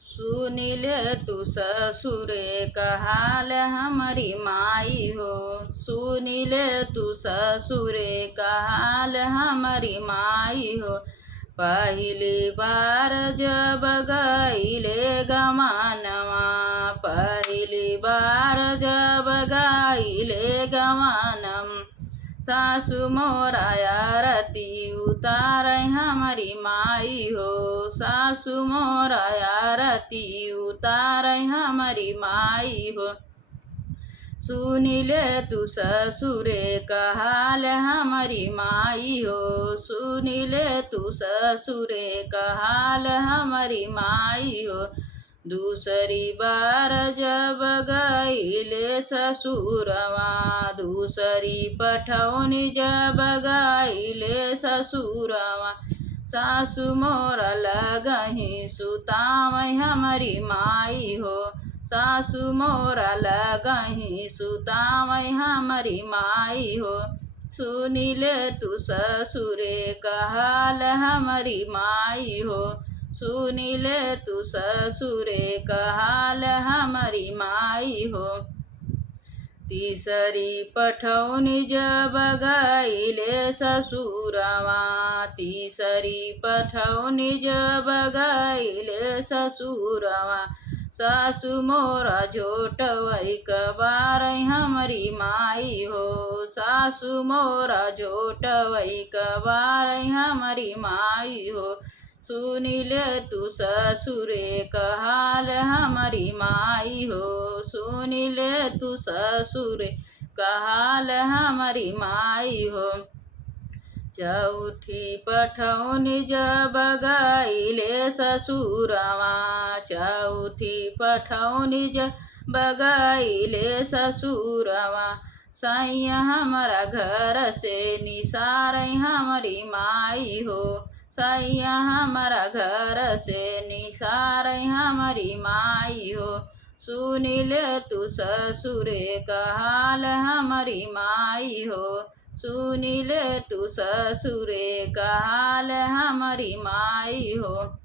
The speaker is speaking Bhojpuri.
सुनिले तू ससुरे कहाल हमारी माई हो। सुनिले तू ससुरे कहाल हमारी माई हो। पहली बार जब गईले गवानवा, पहली बार जब गईले गवानम, सासु मोरा आरती उतारे हमारी माई हो। सासु मोरा आरती उतारे हमारी माई हो। सुनिले तू ससुरे कहाल हमारी माई हो। सुनिले तू ससुरे कहाल हमारी माई हो। दूसरी बार जब गईले ससुरवा, दूसरी पठौनी जब गईले ससुरवा, सासु मोरा लगही सुतावै हमारी माई हो। सासु मोरा लगही सुतावै हमारी माई हो। सुनिले तू ससुरे कहाल हमारी माई हो। सुनिले तू ससुरे कहाल हमारी माई हो। तीसरी पठौनी जब गईले ससुरवा, तीसरी पठौनी जब गईले ससुरवा, सासु मोरा झोटवै कबारै हमारी माई हो। सासु मोरा झोटवै कबारै हमारी माई हो। सुनिले तू ससुरे कहाल हमारी माई हो। सुनिले तू ससुरे कहाल हमारी माई हो। चौथी पठौनी जब गईले ससुरवा, चौथी पठौनी जब गईले ससुरवा, सैया हमारा घर से निसारै हमारी माई हो। सैया हमारा घर से निसारै हमारी माई हो। सुनिले तू ससुरे कहाल हमारी माई हो। सुनिले तू ससुरे कहाल हमारी माई हो।